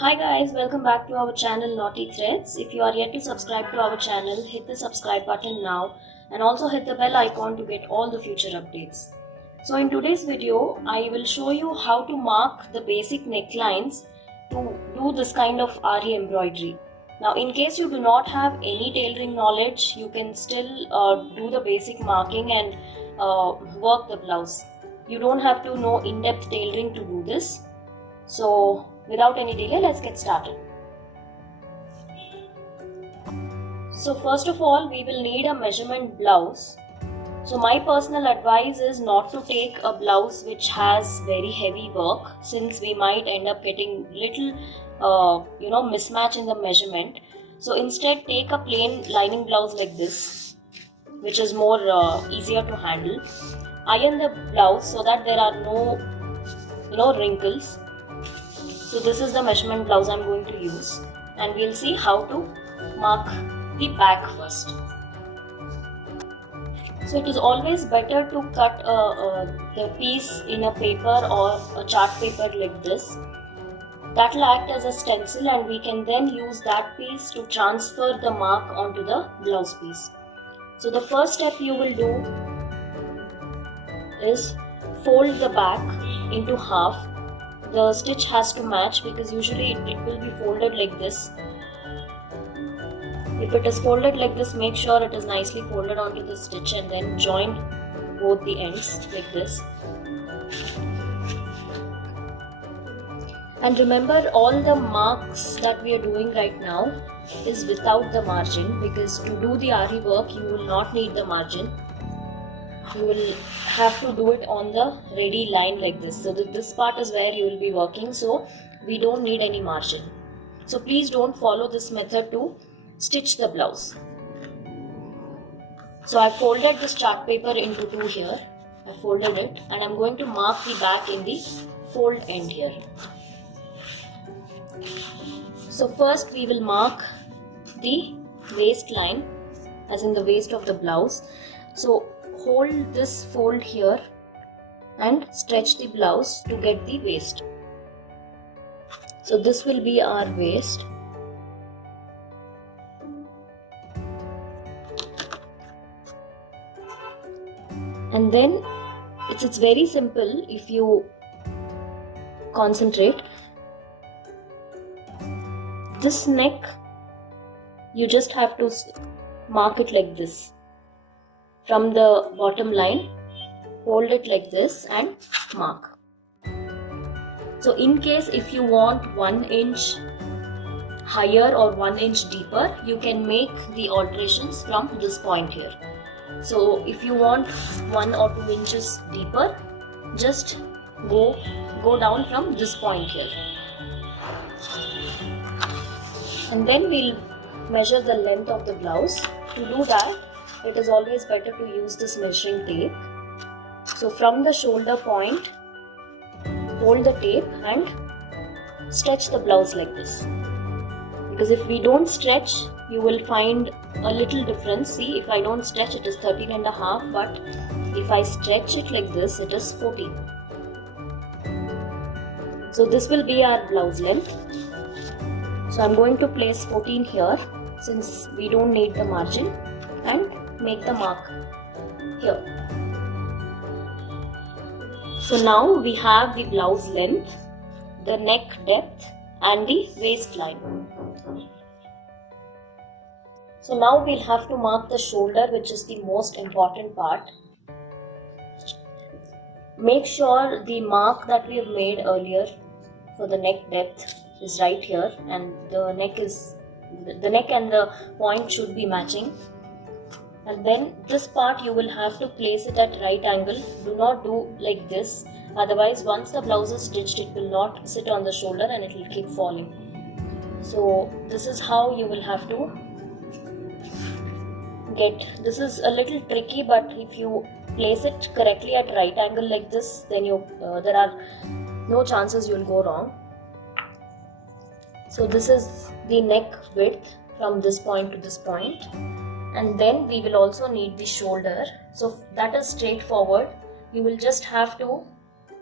Hi guys, welcome back to our channel Naughty Threads. If you are yet to subscribe to our channel, hit the subscribe button now and also hit the bell icon to get all the future updates. So in today's video, I will show you how to mark the basic necklines to do this kind of RE embroidery. Now in case you do not have any tailoring knowledge, you can still do the basic marking and work the blouse. You don't have to know in-depth tailoring to do this. So without any delay, let's get started. So first of all, we will need a measurement blouse. So my personal advice is not to take a blouse which has very heavy work, since we might end up getting little mismatch in the measurement. So instead, take a plain lining blouse like this, which is more easier to handle. Iron the blouse so that there are no wrinkles. So this is the measurement blouse I'm going to use, and we'll see how to mark the back first. So it is always better to cut the piece in a paper or a chart paper like this. That will act as a stencil, and we can then use that piece to transfer the mark onto the blouse piece. So the first step you will do is fold the back into half. The stitch has to match because usually it will be folded like this. If it is folded like this, make sure it is nicely folded onto the stitch and then join both the ends like this. And remember, all the marks that we are doing right now is without the margin, because to do the RE work you will not need the margin. You will have to do it on the ready line like this. So this part is where you will be working, so we don't need any margin. So please don't follow this method to stitch the blouse. So I folded this chart paper into two here. I folded it and I'm going to mark the back in the fold end here. So first we will mark the waistline, as in the waist of the blouse. So hold this fold here and stretch the blouse to get the waist. So this will be our waist. And then it's very simple if you concentrate. This neck, you just have to mark it like this. From the bottom line, hold it like this and mark. So in case if you want 1 inch higher or 1 inch deeper, you can make the alterations from this point here. So if you want 1 or 2 inches deeper, just go down from this point here. And then we'll measure the length of the blouse. To do that, it is always better to use this measuring tape. So from the shoulder point, hold the tape and stretch the blouse like this. Because if we don't stretch, you will find a little difference. See, if I don't stretch, it is 13.5, but if I stretch it like this, it is 14. So this will be our blouse length. So I'm going to place 14 here, since we don't need the margin, and make the mark here. So now we have the blouse length, the neck depth and the waistline. So now we'll have to mark the shoulder, which is the most important part. Make sure the mark that we have made earlier for the neck depth is right here, and the neck and the point should be matching. And then this part you will have to place it at right angle. Do not do like this, otherwise once the blouse is stitched, it will not sit on the shoulder and it will keep falling. So this is how you will have to get. This is a little tricky, but if you place it correctly at right angle like this, then there are no chances you will go wrong. So this is the neck width from this point to this point. And then we will also need the shoulder. So that is straightforward. You will just have to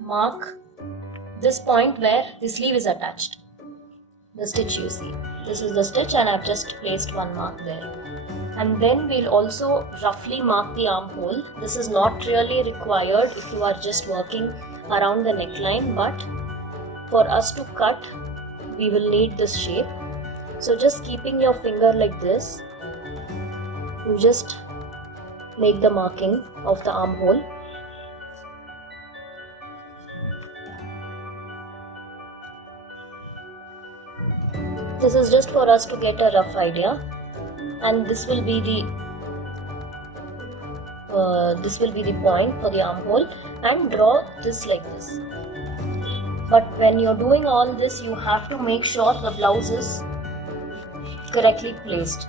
mark this point where the sleeve is attached. the stitch you see. This is the stitch and I've just placed one mark there. And then we'll also roughly mark the armhole. This is not really required if you are just working around the neckline, but for us to cut, we will need this shape. So just keeping your finger like this, you just make the marking of the armhole. This is just for us to get a rough idea, and this will be the point for the armhole, and draw this like this. But when you're doing all this, you have to make sure the blouse is correctly placed.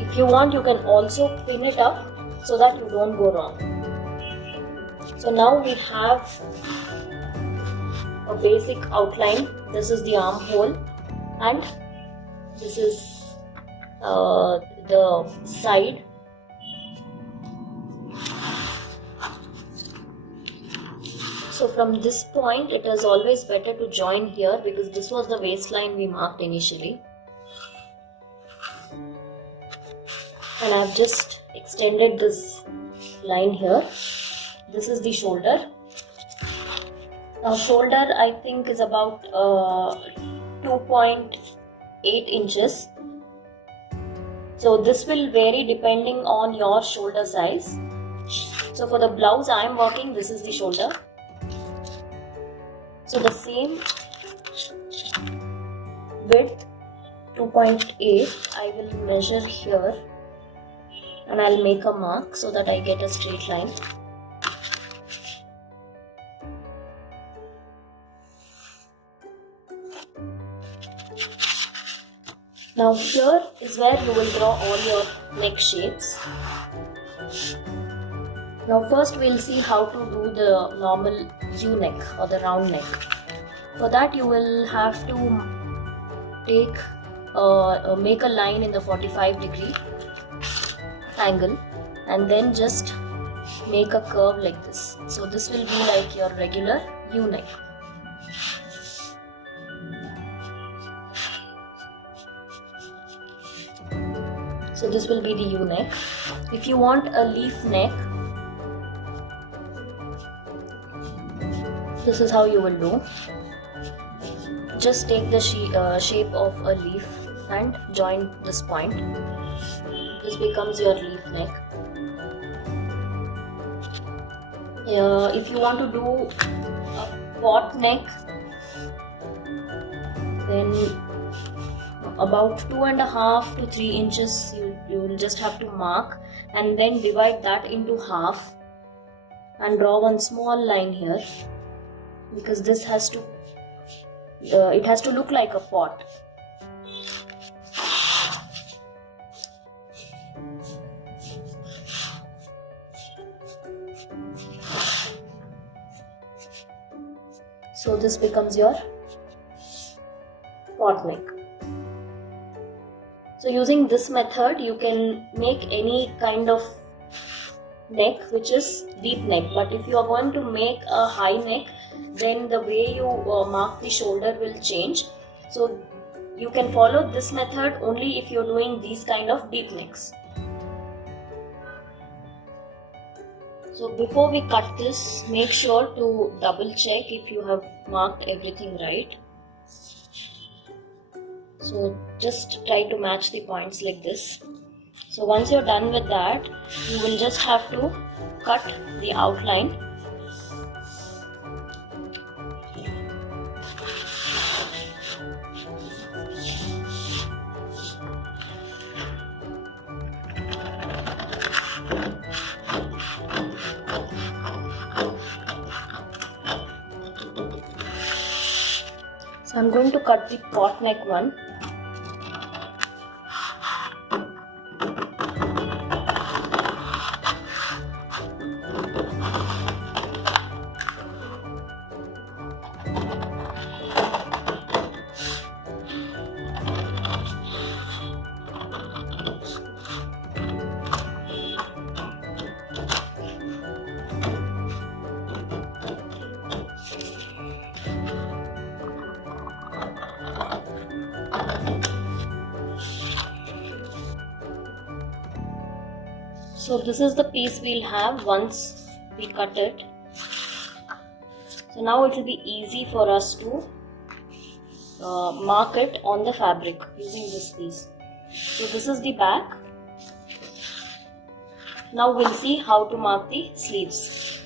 If you want, you can also pin it up so that you don't go wrong. So now we have a basic outline. This is the armhole and this is the side. So from this point, it is always better to join here because this was the waistline we marked initially. And I've just extended this line here. This is the shoulder. Now shoulder I think is about 2.8 inches. So this will vary depending on your shoulder size. So for the blouse I am working, this is the shoulder. So the same width 2.8 I will measure here and I'll make a mark so that I get a straight line. Now here is where you will draw all your neck shapes. Now first we'll see how to do the normal U-neck or the round neck. For that you will have to make a line in the 45-degree angle and then just make a curve like this. So this will be like your regular U-neck. So this will be the U-neck. If you want a leaf neck, this is how you will do. Just take the shape of a leaf and join this point. This becomes your leaf neck. If you want to do a pot neck, then about 2.5 to 3 inches you will just have to mark and then divide that into half and draw one small line here because this has to it has to look like a pot. So this becomes your pot neck. So using this method, you can make any kind of neck which is deep neck. But if you are going to make a high neck, then the way you mark the shoulder will change. So you can follow this method only if you are doing these kind of deep necks. So before we cut this, make sure to double check if you have marked everything right. So just try to match the points like this. So once you're done with that, you will just have to cut the outline. So I'm going to cut the pot neck one. So this is the piece we'll have once we cut it. So now it will be easy for us to mark it on the fabric using this piece. So this is the back. Now we'll see how to mark the sleeves.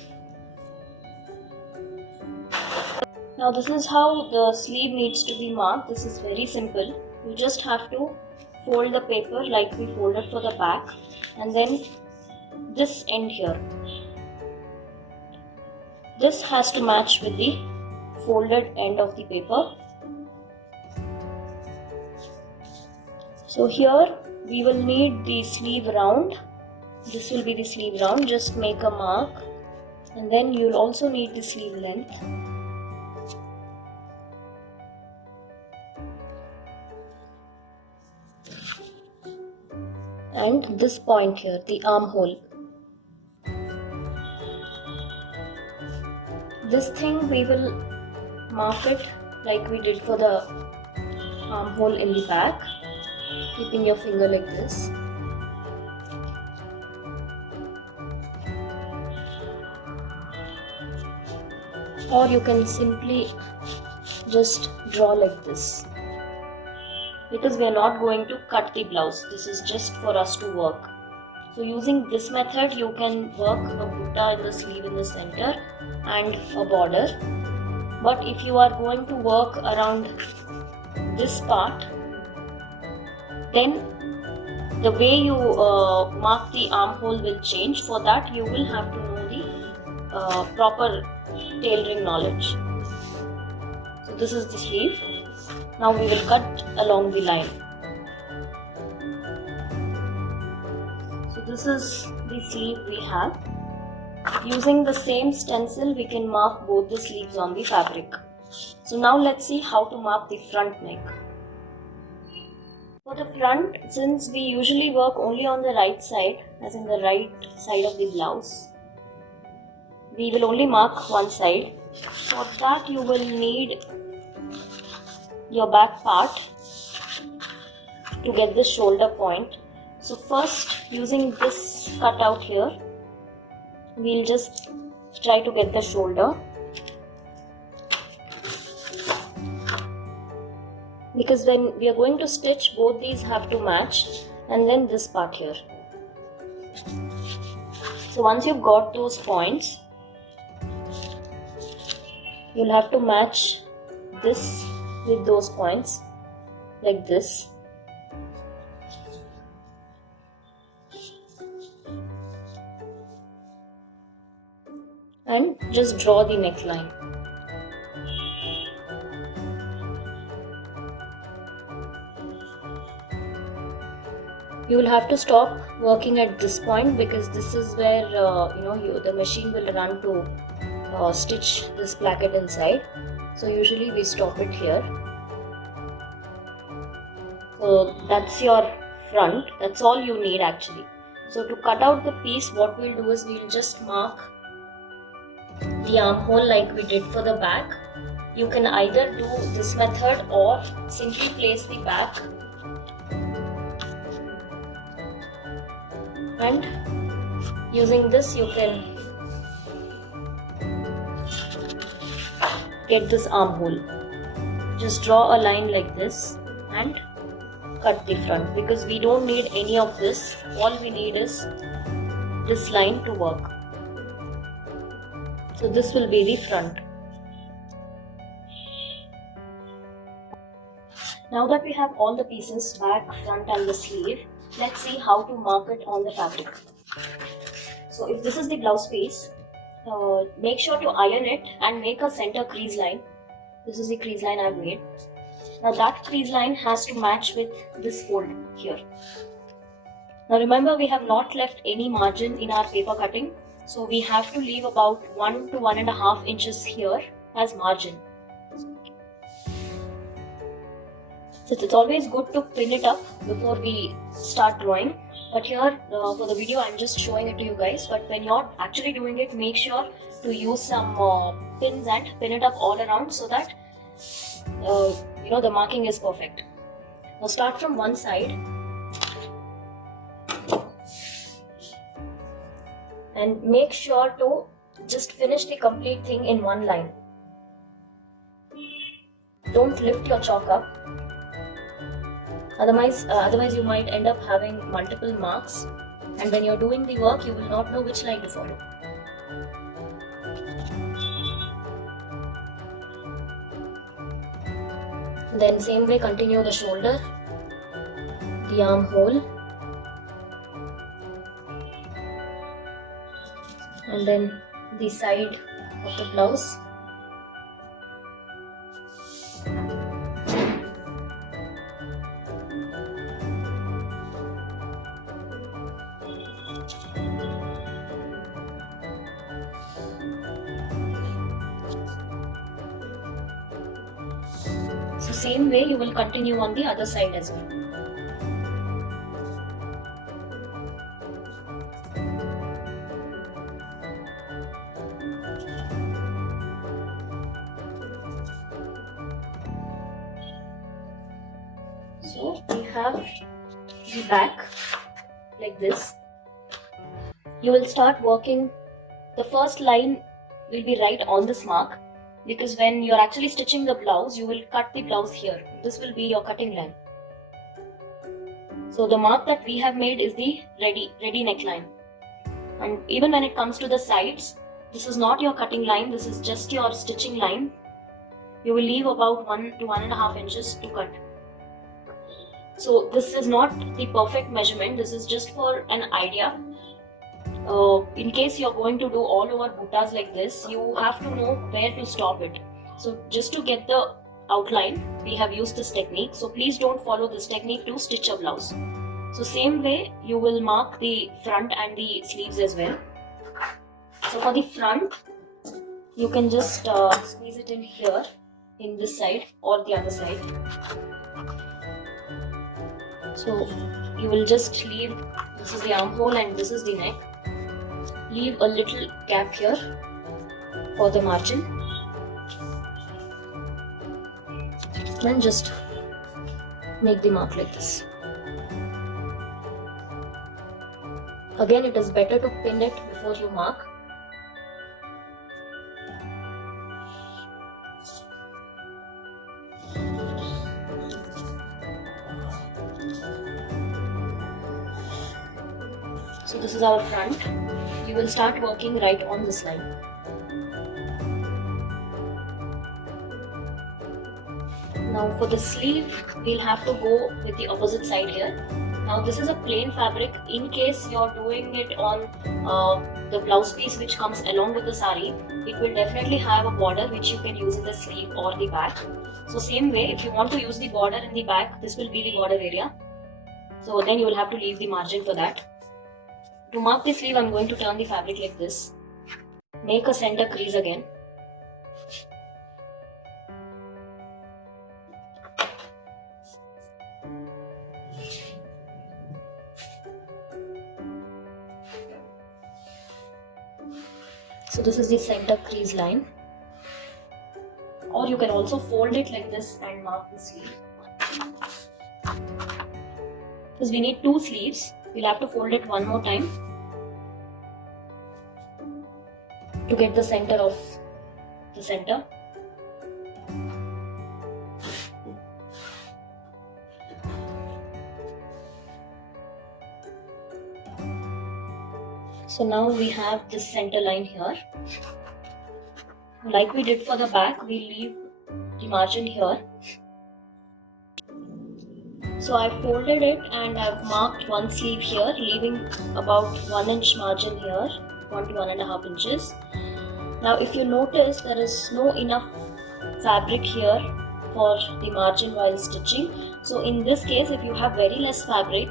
Now this is how the sleeve needs to be marked. This is very simple. You just have to fold the paper like we folded for the back, and then this end here, this has to match with the folded end of the paper. So here we will need the sleeve round. This will be the sleeve round. Just make a mark, and then you'll also need the sleeve length. And this point here, the armhole. This thing we will mark it like we did for the armhole in the back, keeping your finger like this. Or you can simply just draw like this, because we are not going to cut the blouse. This is just for us to work. So using this method you can work a butta in the sleeve in the center and a border. But if you are going to work around this part, then the way you mark the armhole will change. For that you will have to know the proper tailoring knowledge. So this is the sleeve. Now we will cut along the line. So this is the sleeve we have. Using the same stencil we can mark both the sleeves on the fabric. So now let's see how to mark the front neck. For the front, since we usually work only on the right side, as in the right side of the blouse, we will only mark one side. For that you will need your back part to get the shoulder point. So first, using this cutout here, we'll just try to get the shoulder, because when we are going to stitch, both these have to match, and then this part here. So once you've got those points, you'll have to match this with those points like this. And just draw the neckline. You will have to stop working at this point, because this is where the machine will run to stitch this placket inside. So usually we stop it here. So that's your front. That's all you need actually. So to cut out the piece, what we'll do is we'll just mark the armhole like we did for the back. You can either do this method or simply place the back and using this you can get this armhole. Just draw a line like this and cut the front, because we don't need any of this. All we need is this line to work. So this will be the front. Now that we have all the pieces, back, front and the sleeve, let's see how to mark it on the fabric. So if this is the blouse piece, make sure to iron it and make a center crease line. This is the crease line I've made. Now that crease line has to match with this fold here. Now remember, we have not left any margin in our paper cutting. So we have to leave about 1 to 1.5 inches here as margin. So it's always good to pin it up before we start drawing. But here for the video I'm just showing it to you guys. But when you're actually doing it, make sure to use some pins and pin it up all around, so that the marking is perfect. Now start from one side and make sure to just finish the complete thing in one line. Don't lift your chalk up, otherwise you might end up having multiple marks, and when you're doing the work you will not know which line to follow. Then same way continue the shoulder, the armhole, and then the side of the blouse. So same way you will continue on the other side as well. So we have the back like this. You will start working. The first line will be right on this mark, because when you are actually stitching the blouse, you will cut the blouse here. This will be your cutting line. So the mark that we have made is the ready neckline. And even when it comes to the sides, this is not your cutting line, this is just your stitching line. You will leave about 1 to 1.5 inches to cut. So this is not the perfect measurement, this is just for an idea. In case you're going to do all over buttas like this, you have to know where to stop it. So just to get the outline, we have used this technique. So please don't follow this technique to stitch a blouse. So same way you will mark the front and the sleeves as well. So for the front, you can just squeeze it in here, in this side or the other side. So you will just leave, this is the armhole and this is the neck. Leave a little gap here for the margin. Then just make the mark like this. Again, it is better to pin it before you mark. So this is our front. You will start working right on this line. Now for the sleeve, we'll have to go with the opposite side here. Now this is a plain fabric. In case you're doing it on the blouse piece which comes along with the sari, it will definitely have a border which you can use in the sleeve or the back. So same way, if you want to use the border in the back, this will be the border area. So then you will have to leave the margin for that. To mark the sleeve, I'm going to turn the fabric like this. Make a center crease again. So this is the center crease line. Or you can also fold it like this and mark the sleeve. Because we need 2 sleeves, we'll have to fold it one more time to get the center of the center. So now we have this center line here. Like we did for the back, we leave the margin here. So I folded it and I've marked one sleeve here, leaving about 1 inch margin here, 1 to 1.5 inches. Now if you notice, there is no enough fabric here for the margin while stitching. So in this case, if you have very less fabric,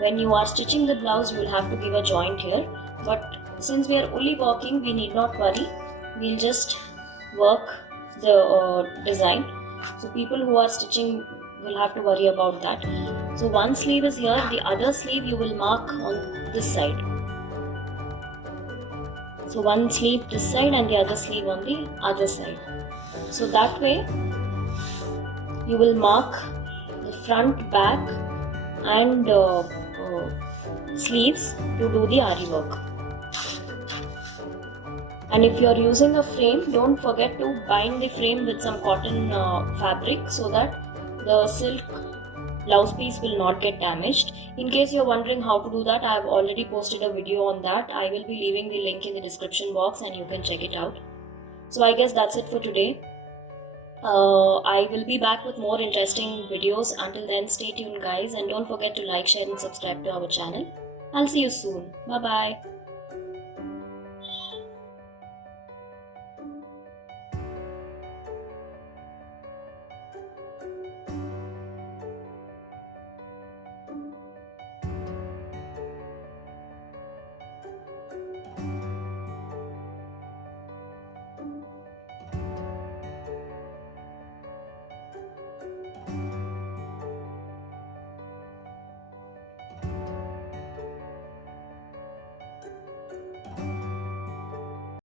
when you are stitching the blouse, you will have to give a joint here. But since we are only working, we need not worry. We'll just work the design. So people who are stitching will have to worry about that. So one sleeve is here, the other sleeve you will mark on this side. So one sleeve this side and the other sleeve on the other side. So that way you will mark the front, back and sleeves to do the ari work. And if you're using a frame, don't forget to bind the frame with some cotton fabric so that the silk blouse piece will not get damaged. In case you're wondering how to do that, I have already posted a video on that. I will be leaving the link in the description box and you can check it out. So I guess that's it for today. I will be back with more interesting videos. Until then, stay tuned guys, and don't forget to like, share and subscribe to our channel. I'll see you soon. Bye bye.